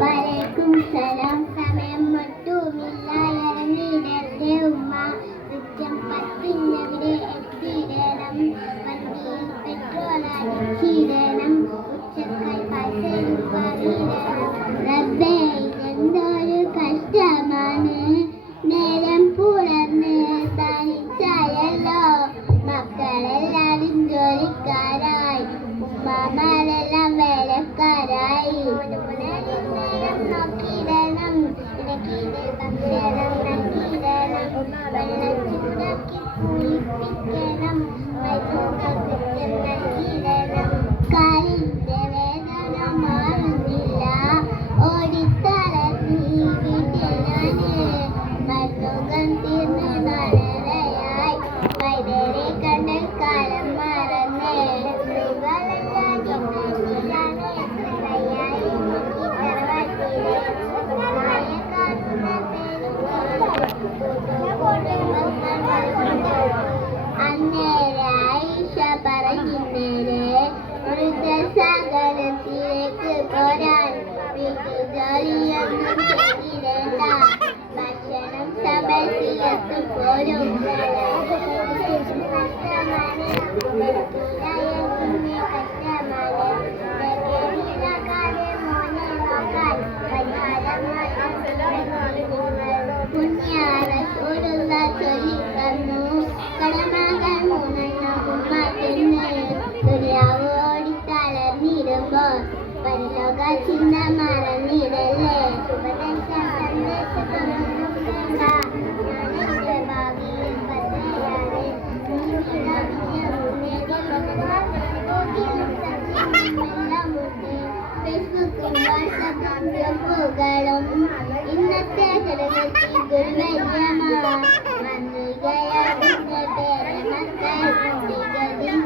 വലൈക്കും സലാം. സമയം മറ്റുമില്ല ഇറങ്ങിയിടത്തെ ഉമ്മ. കൃത്യം 10-വിടെ എത്തിയിടണം. വണ്ടിയിൽ പെട്രോൾ അടിച്ചിടണം. ഉച്ചക്കായി പൈസയും പറിയിടണം. റബ്ബേ ഇതെന്തൊരു കഷ്ടമാണ്. നേരം പുലർന്ന് തനിച്ചായല്ലോ. മക്കളെല്ലാരും ജോലിക്കാരായി. ഉമ്മമാരെല്ലാം വേലക്കാരായി. നേരം നോക്കിയിടണം. ഇടയ്ക്കിടെ ഭക്ഷണം നൽകിയിടണം. വെള്ളം ചൂടാക്കി കുളിപ്പിക്കണം. മരുന്നുകൾ കൃത്യം നൽകിയിടണം. കാലിന്റെ വേദന മാറുന്നില്ല. ഓടിത്തളർന്നി വീട്ടിൽ ഞാന്. മരുന്നുകൾ തീർന്ന് നാളെയായി. വൈദ്യരെ കണ്ടൽ കാലം മറന്ന്. അന്നേരായിഷ പറയുന്നേരെ മൃഗസകലത്തിലേക്ക് പോരാൻ. വീട്ടുജോലിയൊന്നും ചെയ്തിടേണ്ട. ഭക്ഷണം സഭയിലെത്തും പോലും. ചൊല്ലിക്കുന്നു കടമകൾ മൂന്നെണ്ണം ഉമ്മ തിന്ന്. ദുനിയാവ് ഓടിത്തളർന്നിടുമ്പോ പരലോക ചിന്ത മറന്നിടല്ലേ. ഉപദേശം സന്ദേശത്തൊന്നും വേണ്ട. ഞാനെന്റെ ഭാവിയിൽ ഭദ്രയാണ്. ഫേസ്ബുക്കും വാട്സപ്പും ഗ്രൂപ്പുകളും ഇന്നത്തെ ജനതയ്ക്ക് ദുർവര്യമാണ്.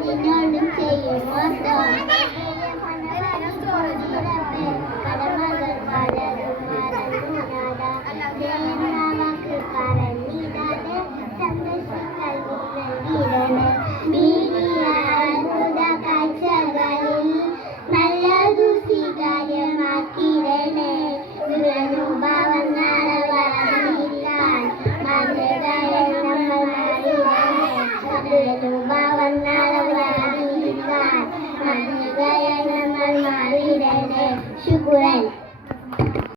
നിന്നോടും ചെയ്യുമോ കടമകൾ പലരും മറന്നുനാടാ. വാക്ക് പറഞ്ഞിടാതെ സന്തോഷങ്ങൾ നൽകിയിടണേ. അത്ഭുത കാഴ്ചകളിൽ നല്ലതു സ്വീകാര്യമാക്കിയിടണേ. ദുരനുഭവങ്ങളെ വളർന്നിരിക്കാൻ ശുക്രൻ.